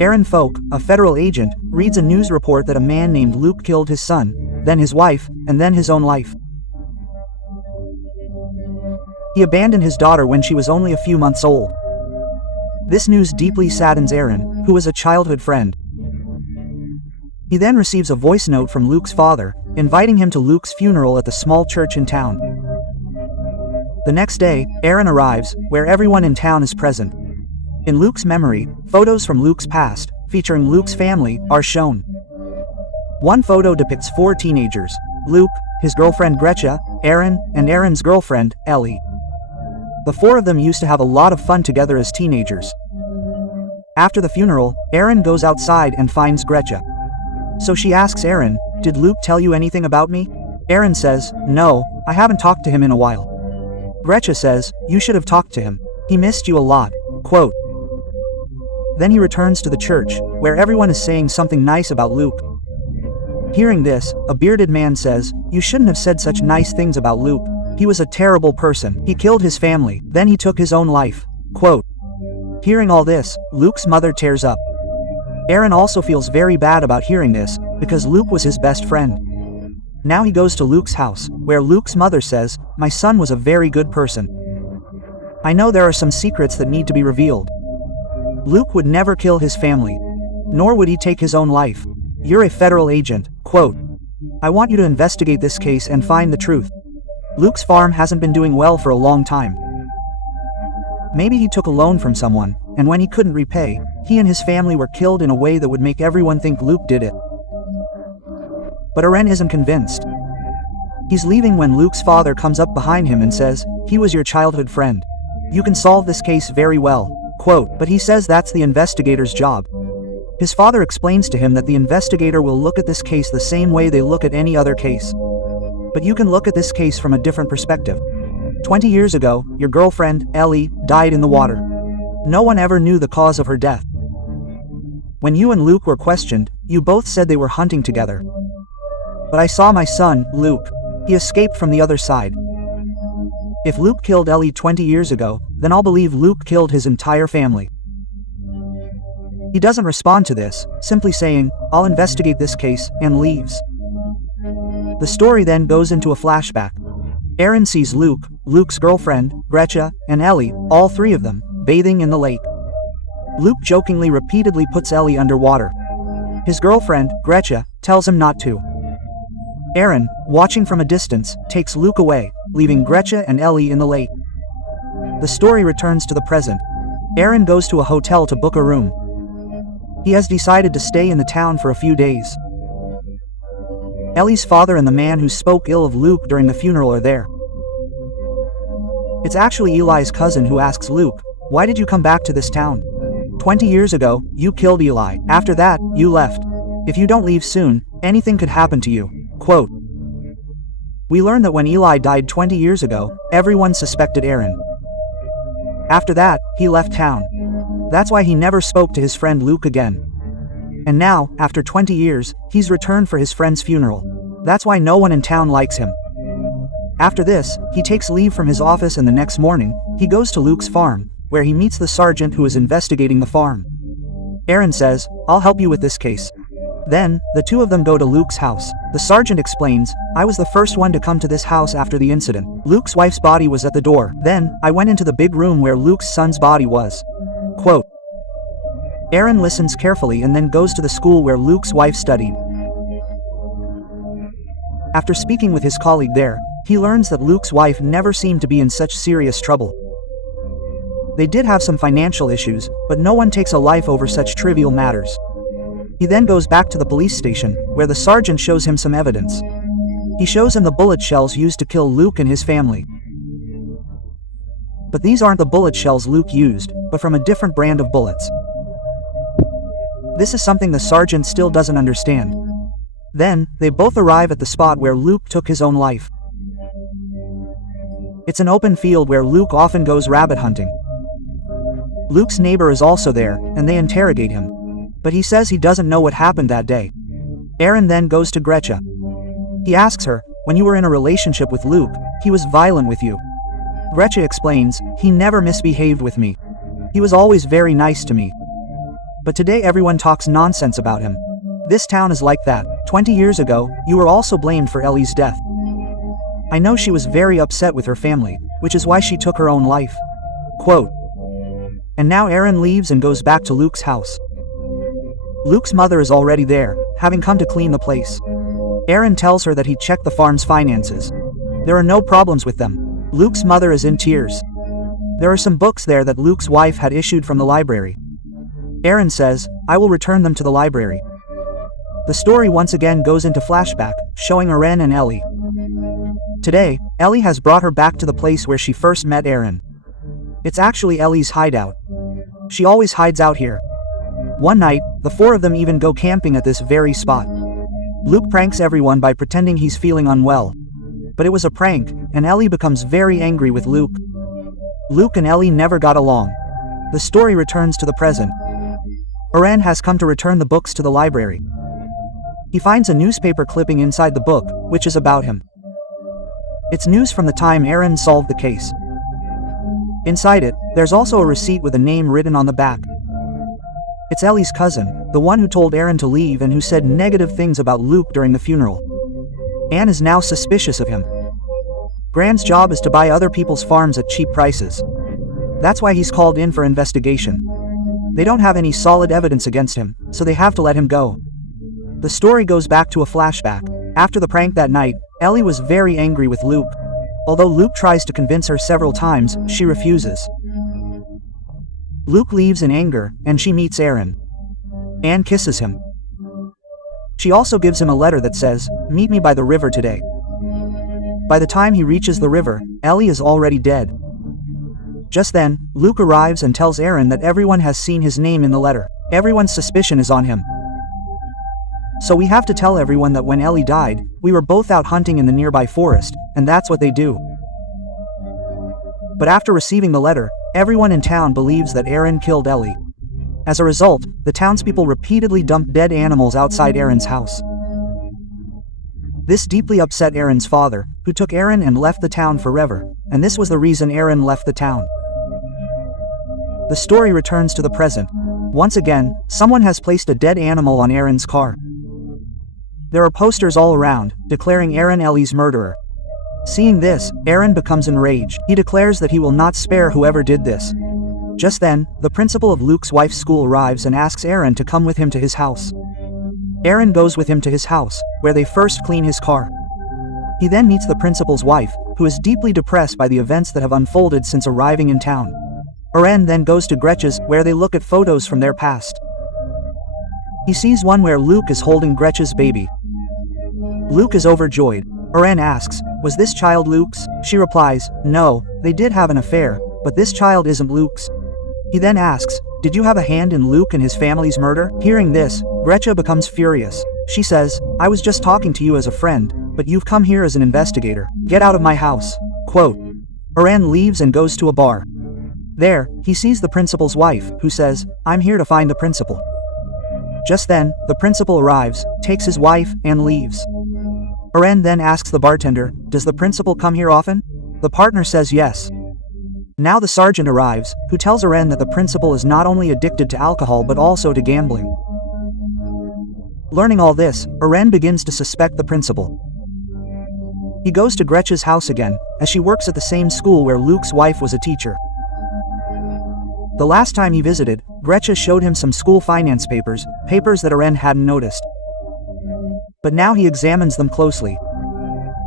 Aaron Folk, a federal agent, reads a news report that a man named Luke killed his son, then his wife, and then his own life. He abandoned his daughter when she was only a few months old. This news deeply saddens Aaron, who was a childhood friend. He then receives a voice note from Luke's father, inviting him to Luke's funeral at the small church in town. The next day, Aaron arrives, where everyone in town is present. In Luke's memory, photos from Luke's past, featuring Luke's family, are shown. One photo depicts 4 teenagers: Luke, his girlfriend Gretchen, Aaron, and Aaron's girlfriend, Ellie. The 4 of them used to have a lot of fun together as teenagers. After the funeral, Aaron goes outside and finds Gretchen. So she asks Aaron, "Did Luke tell you anything about me?" Aaron says, "No, I haven't talked to him in a while." Gretchen says, "You should have talked to him. He missed you a lot." Quote. Then he returns to the church, where everyone is saying something nice about Luke. Hearing this, a bearded man says, "You shouldn't have said such nice things about Luke. He was a terrible person. He killed his family, then he took his own life." Quote. Hearing all this, Luke's mother tears up. Aaron also feels very bad about hearing this, because Luke was his best friend. Now he goes to Luke's house, where Luke's mother says, "My son was a very good person. I know there are some secrets that need to be revealed. Luke would never kill his family. Nor would he take his own life. You're a federal agent." Quote. "I want you to investigate this case and find the truth. Luke's farm hasn't been doing well for a long time. Maybe he took a loan from someone, and when he couldn't repay, he and his family were killed in a way that would make everyone think Luke did it." But Aaron isn't convinced. He's leaving when Luke's father comes up behind him and says, "He was your childhood friend. You can solve this case very well." Quote. But he says that's the investigator's job. His father explains to him that the investigator will look at this case the same way they look at any other case. But you can look at this case from a different perspective. 20 years ago, your girlfriend, Ellie, died in the water. No one ever knew the cause of her death. When you and Luke were questioned, you both said they were hunting together. But I saw my son, Luke. He escaped from the other side. If Luke killed Ellie 20 years ago, then I'll believe Luke killed his entire family." He doesn't respond to this, simply saying, "I'll investigate this case," and leaves. The story then goes into a flashback. Aaron sees Luke, Luke's girlfriend, Gretchen, and Ellie, all 3 of them, bathing in the lake. Luke jokingly repeatedly puts Ellie underwater. His girlfriend, Gretchen, tells him not to. Aaron, watching from a distance, takes Luke away, leaving Gretchen and Ellie in the lake. The story returns to the present. Aaron goes to a hotel to book a room. He has decided to stay in the town for a few days. Ellie's father and the man who spoke ill of Luke during the funeral are there. It's actually Eli's cousin who asks Luke, "Why did you come back to this town? 20 years ago, you killed Eli. After that, you left. If you don't leave soon, anything could happen to you." Quote. We learn that when Eli died 20 years ago, everyone suspected Aaron. After that, he left town. That's why he never spoke to his friend Luke again. And now, after 20 years, he's returned for his friend's funeral. That's why no one in town likes him. After this, he takes leave from his office and the next morning, he goes to Luke's farm, where he meets the sergeant who is investigating the farm. Aaron says, "I'll help you with this case." Then, the 2 of them go to Luke's house. The sergeant explains, "I was the first one to come to this house after the incident. Luke's wife's body was at the door. Then, I went into the big room where Luke's son's body was." Quote. Aaron listens carefully and then goes to the school where Luke's wife studied. After speaking with his colleague there, he learns that Luke's wife never seemed to be in such serious trouble. They did have some financial issues, but no one takes a life over such trivial matters. He then goes back to the police station, where the sergeant shows him some evidence. He shows him the bullet shells used to kill Luke and his family. But these aren't the bullet shells Luke used, but from a different brand of bullets. This is something the sergeant still doesn't understand. Then, they both arrive at the spot where Luke took his own life. It's an open field where Luke often goes rabbit hunting. Luke's neighbor is also there, and they interrogate him. But he says he doesn't know what happened that day. Aaron then goes to Gretchen. He asks her, "When you were in a relationship with Luke, he was violent with you." Gretchen explains, "He never misbehaved with me. He was always very nice to me. But today everyone talks nonsense about him. This town is like that. 20 years ago, you were also blamed for Ellie's death. I know she was very upset with her family, which is why she took her own life. Quote. And now Aaron leaves and goes back to Luke's house. Luke's mother is already there, having come to clean the place. Aaron tells her that he checked the farm's finances. There are no problems with them. Luke's mother is in tears. There are some books there that Luke's wife had issued from the library. Aaron says, I will return them to the library. The story once again goes into flashback, showing Aaron and Ellie. Today, Ellie has brought her back to the place where she first met Aaron. It's actually Ellie's hideout. She always hides out here. One night, the four of them even go camping at this very spot. Luke pranks everyone by pretending he's feeling unwell. But it was a prank, and Ellie becomes very angry with Luke. Luke and Ellie never got along. The story returns to the present. Aaron has come to return the books to the library. He finds a newspaper clipping inside the book, which is about him. It's news from the time Aaron solved the case. Inside it, there's also a receipt with a name written on the back. It's Ellie's cousin, the one who told Aaron to leave and who said negative things about Luke during the funeral. Anne is now suspicious of him. Grant's job is to buy other people's farms at cheap prices. That's why he's called in for investigation. They don't have any solid evidence against him, so they have to let him go. The story goes back to a flashback. After the prank that night, Ellie was very angry with Luke. Although Luke tries to convince her several times, she refuses. Luke leaves in anger, and she meets Aaron. Anne kisses him. She also gives him a letter that says, "Meet me by the river today." By the time he reaches the river, Ellie is already dead. Just then, Luke arrives and tells Aaron that everyone has seen his name in the letter. Everyone's suspicion is on him. So we have to tell everyone that when Ellie died, we were both out hunting in the nearby forest, and that's what they do. But after receiving the letter, everyone in town believes that Aaron killed Ellie. As a result, the townspeople repeatedly dump dead animals outside Aaron's house. This deeply upset Aaron's father, who took Aaron and left the town forever, and this was the reason Aaron left the town. The story returns to the present. Once again, someone has placed a dead animal on Aaron's car. There are posters all around, declaring Aaron Ellie's murderer. Seeing this, Aaron becomes enraged. He declares that he will not spare whoever did this. Just then, the principal of Luke's wife's school arrives and asks Aaron to come with him to his house. Aaron goes with him to his house, where they first clean his car. He then meets the principal's wife, who is deeply depressed by the events that have unfolded since arriving in town. Aaron then goes to Gretchen's, where they look at photos from their past. He sees one where Luke is holding Gretchen's baby. Luke is overjoyed. Aaron asks, "Was this child Luke's?" She replies, "No, they did have an affair, but this child isn't Luke's." He then asks, "Did you have a hand in Luke and his family's murder?" Hearing this, Gretchen becomes furious. She says, "I was just talking to you as a friend, but you've come here as an investigator. Get out of my house." Quote. Aaron leaves and goes to a bar. There, he sees the principal's wife, who says, "I'm here to find the principal." Just then, the principal arrives, takes his wife, and leaves. Aaron then asks the bartender, "Does the principal come here often?" The partner says yes. Now the sergeant arrives, who tells Aaron that the principal is not only addicted to alcohol but also to gambling. Learning all this, Aaron begins to suspect the principal. He goes to Gretchen's house again, as she works at the same school where Luke's wife was a teacher. The last time he visited, Gretchen showed him some school finance papers that Aaron hadn't noticed. But now he examines them closely.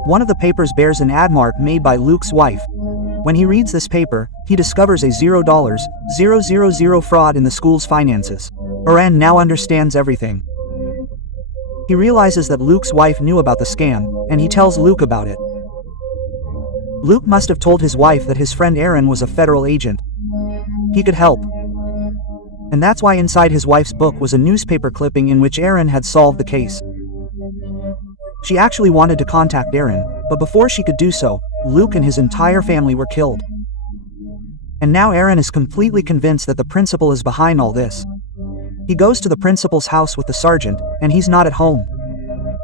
One of the papers bears an ad mark made by Luke's wife. When he reads this paper, he discovers a $0,000 fraud in the school's finances. Aaron now understands everything. He realizes that Luke's wife knew about the scam, and he tells Luke about it. Luke must have told his wife that his friend Aaron was a federal agent. He could help. And that's why inside his wife's book was a newspaper clipping in which Aaron had solved the case. She actually wanted to contact Aaron, but before she could do so, Luke and his entire family were killed. And now Aaron is completely convinced that the principal is behind all this. He goes to the principal's house with the sergeant, and he's not at home.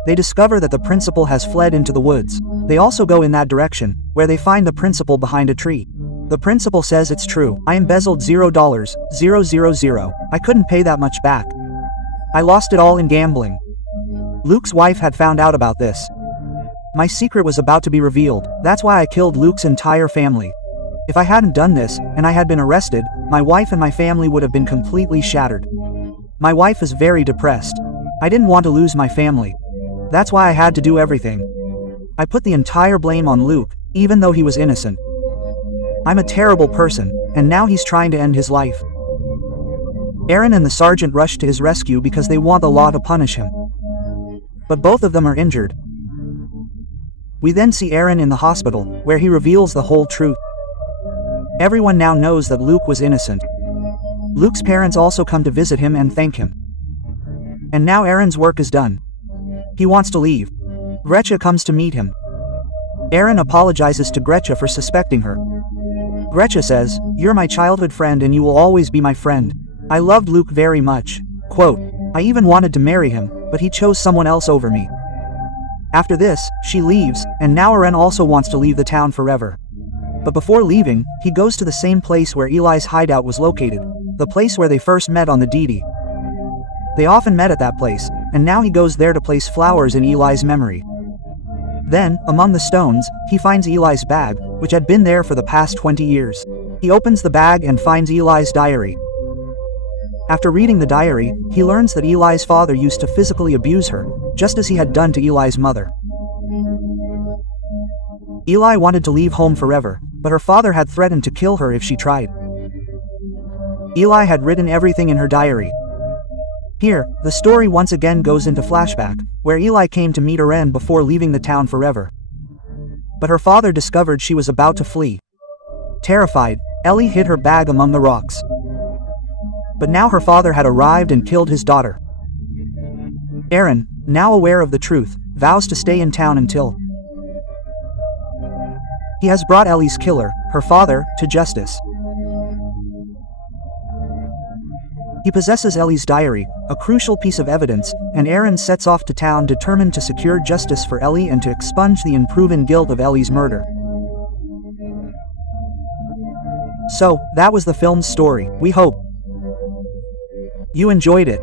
They discover that the principal has fled into the woods. They also go in that direction, where they find the principal behind a tree. The principal says it's true. I embezzled $0,000. I couldn't pay that much back. I lost it all in gambling. Luke's wife had found out about this. My secret was about to be revealed. That's why I killed Luke's entire family. If I hadn't done this, and I had been arrested, my wife and my family would have been completely shattered. My wife is very depressed. I didn't want to lose my family. That's why I had to do everything. I put the entire blame on Luke, even though he was innocent. I'm a terrible person, and now he's trying to end his life. Aaron and the sergeant rush to his rescue because they want the law to punish him. But both of them are injured. We then see Aaron in the hospital, where he reveals the whole truth. Everyone now knows that Luke was innocent. Luke's parents also come to visit him and thank him. And now Aaron's work is done. He wants to leave. Gretchen comes to meet him. Aaron apologizes to Gretchen for suspecting her. Gretchen says, "You're my childhood friend and you will always be my friend. I loved Luke very much. Quote, I even wanted to marry him, but he chose someone else over me." After this, she leaves, and now Aaron also wants to leave the town forever. But before leaving, he goes to the same place where Eli's hideout was located, the place where they first met on the DD. They often met at that place, and now he goes there to place flowers in Eli's memory. Then, among the stones, he finds Eli's bag, which had been there for the past 20 years. He opens the bag and finds Eli's diary. After reading the diary, he learns that Eli's father used to physically abuse her, just as he had done to Eli's mother. Eli wanted to leave home forever, but her father had threatened to kill her if she tried. Eli had written everything in her diary. Here, the story once again goes into flashback, where Eli came to meet Aaron before leaving the town forever. But her father discovered she was about to flee. Terrified, Ellie hid her bag among the rocks. But now her father had arrived and killed his daughter. Aaron, now aware of the truth, vows to stay in town until he has brought Ellie's killer, her father, to justice. He possesses Ellie's diary, a crucial piece of evidence, and Aaron sets off to town determined to secure justice for Ellie and to expunge the unproven guilt of Ellie's murder. So, that was the film's story. We hope you enjoyed it.